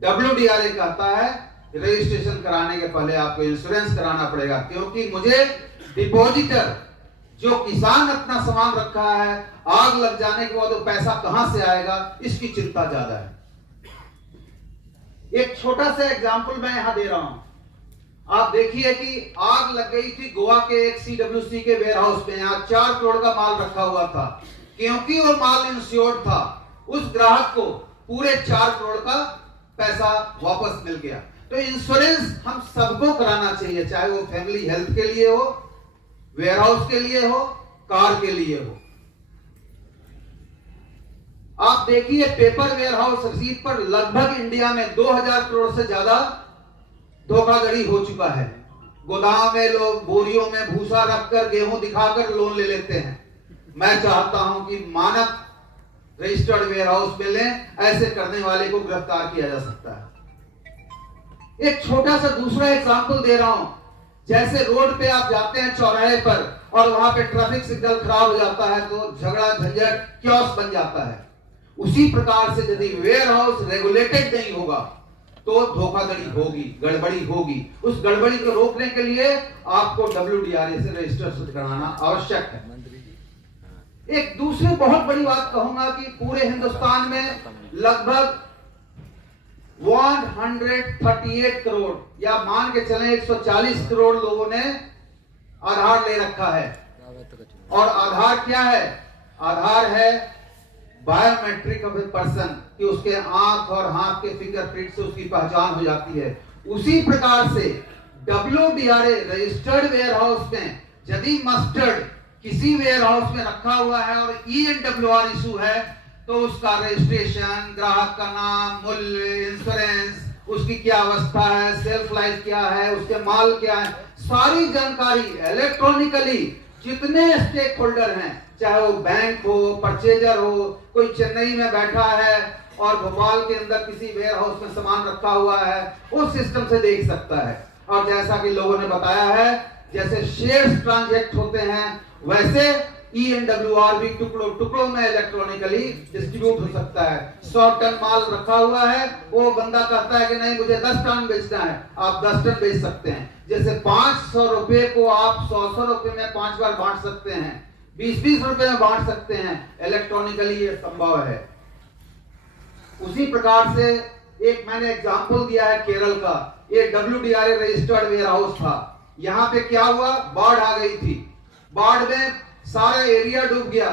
WDRA कहता है registration कराने के पहले आपको इंश्योरेंस कराना पड़ेगा, क्योंकि मुझे डिपॉजिटर जो किसान अपना सामान रखा है, आग लग जाने के बाद वो पैसा कहां से आएगा, इसकी चिंता ज्यादा है। एक छोटा सा एग्जांपल मैं यहां दे रहा हूं। आप देखिए कि आग लग गई थी गोवा के एक CWC के वेयरहाउस में। यहां 4 करोड़ का माल रखा हुआ था। क्योंकि वो माल इंश्योर्ड था, उस ग्राहक को पूरे 4 करोड़ का पैसा वापस मिल गया। तो इंश्योरेंस हम सबको कराना चाहिए, चाहे वो फैमिली हेल्थ के लिए हो, वेयरहाउस के लिए हो, कार के लिए हो। आप देखिए पेपर वेयरहाउस रसीद पर लगभग इंडिया में 2000 करोड़ से ज्यादा धोखाधड़ी हो चुका है। गोदाम में लोग बोरियों में भूसा रखकर, गेहूं दिखाकर लोन ले लेते हैं। मैं चाहता हूं कि मानक रजिस्टर्ड वेयरहाउस में लें, ऐसे करने वाले को गिरफ्तार किया जा सकता है। एक छोटा सा दूसरा एग्जांपल दे रहा हूं। जैसे रोड पे आप जाते हैं चौराहे पर और वहां पे ट्रैफिक सिग्नल खराब हो जाता है तो झगड़ा झंझट क्योस बन जाता है। उसी प्रकार से यदि वेयरहाउस रेगुलेटेड नहीं होगा तो धोखाधड़ी होगी, गड़बड़ी होगी। उस गड़बड़ी को रोकने के लिए आपको WDRA से रजिस्ट्रेशन कराना आवश्यक है। एक दूसरी बहुत बड़ी बात कहूंगा कि पूरे हिंदुस्तान में लगभग 138 करोड़ या मान के चलें 140 करोड़ लोगों ने आधार ले रखा है। और आधार क्या है? आधार है बायोमेट्रिक ऑफ ए पर्सन, कि उसके आंख और हाथ के फिंगरप्रिंट से उसकी पहचान हो जाती है। उसी प्रकार से WDRA रजिस्टर्ड वेयरहाउस में यदि मस्टर्ड किसी वेयरहाउस में रखा हुआ है और ENWR इशू है तो उसका रजिस्ट्रेशन, ग्राहक का नाम, मूल्य, इंश्योरेंस, उसकी क्या अवस्था है, सेल्फ लाइफ क्या है, उसके माल क्या है, सारी जानकारी इलेक्ट्रॉनिकली जितने स्टेक होल्डर हैं, चाहे वो बैंक हो, परचेजर हो, कोई चेन्नई में बैठा है और भोपाल के अंदर किसी वेयरहाउस में सामान रखा हुआ है, उस सिस्टम से देख सकता है। और जैसा कि लोगों ने बताया है, जैसे शेयर्स ट्रांजैक्ट होते हैं वैसे ENWR भी टुकड़ों टुकड़ों में इलेक्ट्रॉनिकली डिस्ट्रीब्यूट हो सकता है। 100 टन माल रखा हुआ है, वो बंदा कहता है कि नहीं मुझे 10 टन बेचना है, आप 10 टन बेच सकते हैं। जैसे 500 रुपए को आप 100 रुपए में 5 बार बांट सकते हैं, 20 रुपए में बांट सकते हैं, इलेक्ट्रॉनिकली ये संभव है। उसी प्रकार से एक मैंने एग्जांपल दिया है केरल का। ये WDRA रजिस्टर्ड वेयरहाउस था। यहाँ पे क्या हुआ, बाढ़ आ गई थी। बाढ़ में सारा एरिया डूब गया,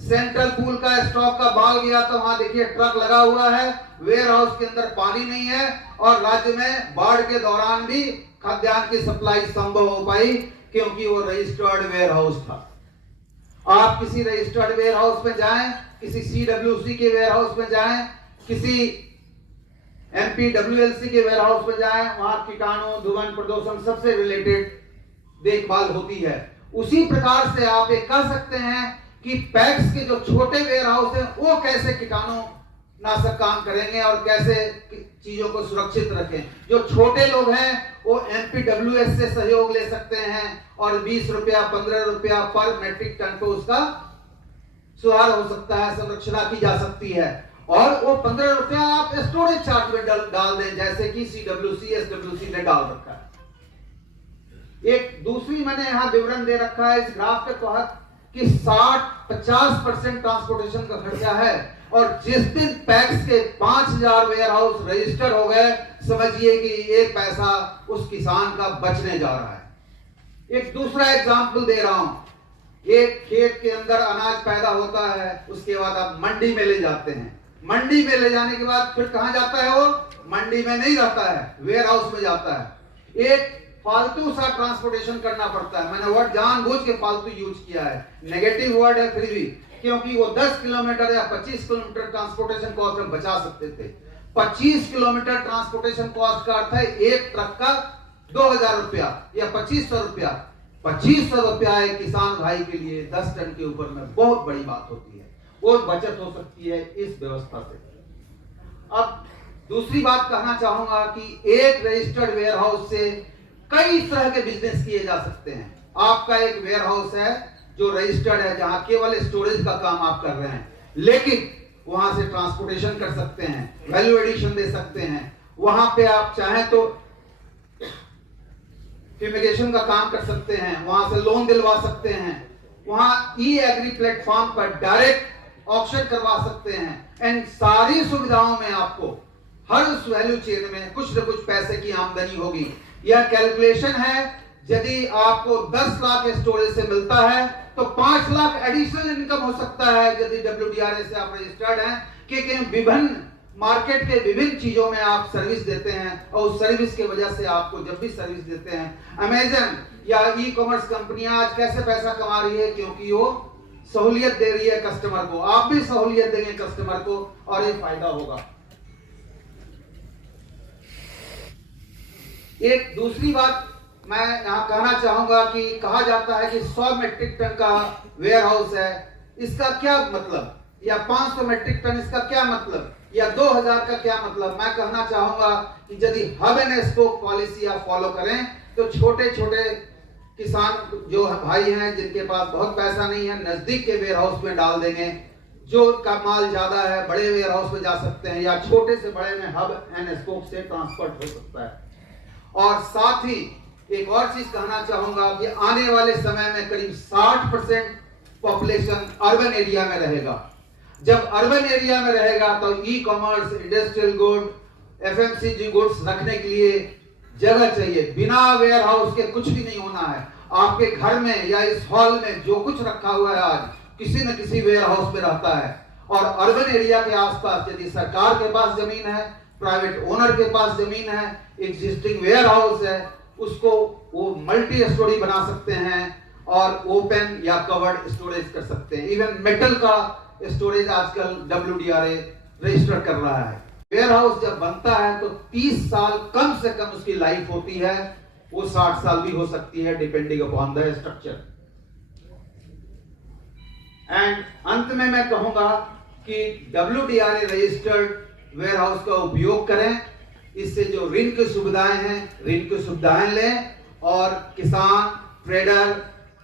सेंट्रल पूल का स्टॉक का बाल गया। तो वहां देखिए ट्रक लगा हुआ है, वेयरहाउस के अंदर पानी नहीं है और राज्य में बाढ़ के दौरान भी खाद्यान्न की सप्लाई संभव हो पाई क्योंकि वो रजिस्टर्ड वेयरहाउस था। आप किसी रजिस्टर्ड वेयरहाउस में जाएं, किसी CWC के वेयरहाउस में जाएं, किसी MPWLC के वेयरहाउस में जाएं, वहां कीटाणु, धुआं, प्रदूषण सबसे रिलेटेड देखभाल होती है। उसी प्रकार से आप ये कह सकते हैं कि पैक्स के जो छोटे वेयरहाउस हैं वो कैसे कीटाणु नाशक काम करेंगे और कैसे चीजों को सुरक्षित रखें। जो छोटे लोग हैं वो MPWS से सहयोग ले सकते हैं और 20 रुपया 15 रुपया पर मेट्रिक टन को उसका सुधार हो सकता है, संरक्षण की जा सकती है। और वो 15 रुपया आप स्टोरेज चार्ज में डाल दें, जैसे कि CWC SWC ने डाल रखा है। एक दूसरी मैंने यहां विवरण दे रखा है इस ग्राफ के तहत कि 60-50% ट्रांसपोर्टेशन का खर्चा है। और जिस दिन पैक्स के 5000 वेयरहाउस रजिस्टर हो गए, समझिए कि ये पैसा उस किसान का बचने जा रहा है। एक दूसरा एग्जांपल दे रहा हूं। एक खेत के अंदर अनाज पैदा होता है, उसके बाद आप मंडी में ले जाते हैं। मंडी में ले जाने के बाद फिर कहां जाता है? वो मंडी में नहीं रहता है, वेयरहाउस में जाता है। एक फालतू सा ट्रांसपोर्टेशन करना पड़ता है। मैंने वर्ड जानबूझ के फालतू यूज किया है, नेगेटिव वर्ड है फिर भी, क्योंकि वो 10 किलोमीटर या 25 किलोमीटर ट्रांसपोर्टेशन कॉस्ट हम बचा सकते थे। 25 किलोमीटर ट्रांसपोर्टेशन कॉस्ट का अर्थ है एक ट्रक का 2000 रुपया या 2500 रुपया। 2500 रुपया एक किसान भाई के लिए 10 टन के ऊपर में बहुत बड़ी बात होती है, वो बचत हो सकती है इस व्यवस्था से। अब दूसरी बात कहना चाहूंगा कि एक रजिस्टर्ड वेयरहाउस से कई तरह के बिजनेस किए जा सकते हैं। आपका एक वेयरहाउस है जो रजिस्टर्ड है, जहां केवल स्टोरेज का काम आप कर रहे हैं, लेकिन वहां से ट्रांसपोर्टेशन कर सकते हैं, वैल्यू एडिशन दे सकते हैं, वहां पे आप चाहें तो फ्यूमिगेशन का काम कर सकते हैं, वहां से लोन दिलवा सकते हैं, वहां ई एग्री प्लेटफॉर्म पर डायरेक्ट ऑक्शन करवा सकते हैं। इन सारी सुविधाओं में आपको हर उस वैल्यू चेन में कुछ न कुछ पैसे की आमदनी होगी। यह कैलकुलेशन है, यदि आपको 10 लाख स्टोरेज से मिलता है तो 5 लाख एडिशनल इनकम हो सकता है यदि WDRA से आप रजिस्टर्ड हैं, क्योंकि विभिन्न मार्केट के विभिन्न चीजों में आप सर्विस देते हैं और उस सर्विस की वजह से आपको जब भी सर्विस देते हैं, अमेजन या ई कॉमर्स कंपनियां आज कैसे पैसा कमा रही है, क्योंकि वो सहूलियत दे रही है कस्टमर को। आप भी सहूलियत देंगे कस्टमर को और ये फायदा होगा। एक दूसरी बात मैं यहां कहना चाहूंगा कि कहा जाता है कि 100 मेट्रिक टन का वेयर हाउस है, इसका क्या मतलब, या 500 मेट्रिक टन इसका क्या मतलब, या 2000 का क्या मतलब। मैं कहना चाहूंगा कि यदि हब एंड स्पोक पॉलिसी आप फॉलो करें तो छोटे छोटे किसान जो भाई हैं जिनके पास बहुत पैसा नहीं है, नजदीक के वेयर हाउस में डाल देंगे, जो का माल ज्यादा है बड़े वेयर हाउस में जा सकते हैं, या छोटे से बड़े में हब एंड स्पोक से ट्रांसपोर्ट हो सकता है। और साथ ही एक और चीज कहना चाहूंगा कि आने वाले समय में करीब 60% पॉपुलेशन अर्बन एरिया में रहेगा। जब अर्बन एरिया में रहेगा तो e commerce, industrial good, FMCG goods रखने के लिए जगह चाहिए। बिना वेयर हाउस के कुछ भी नहीं होना है। आपके घर में या इस हॉल में जो कुछ रखा हुआ है आज किसी न किसी वेयर हाउस में रहता है। और अर्बन एरिया के आसपास यदि सरकार के पास जमीन है, प्राइवेट ओनर के पास जमीन है, एग्जिस्टिंग वेयर हाउस है, उसको वो मल्टी स्टोरी बना सकते हैं और ओपन या कवर्ड स्टोरेज कर सकते हैं। इवन मेटल का स्टोरेज आजकल WDRA रजिस्टर कर रहा है। वेयर हाउस जब बनता है तो 30 साल कम से कम उसकी लाइफ होती है, वो 60 साल भी हो सकती है depending upon the structure. And अंत में मैं कहूंगा कि WDRA रजिस्टर्ड वेयर हाउस का उपयोग करें। इससे जो ऋण की सुविधाएं हैं, ऋण की सुविधाएं लें और किसान, ट्रेडर,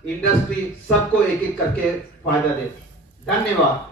इंडस्ट्री सबको एक एक करके फायदा दे। धन्यवाद।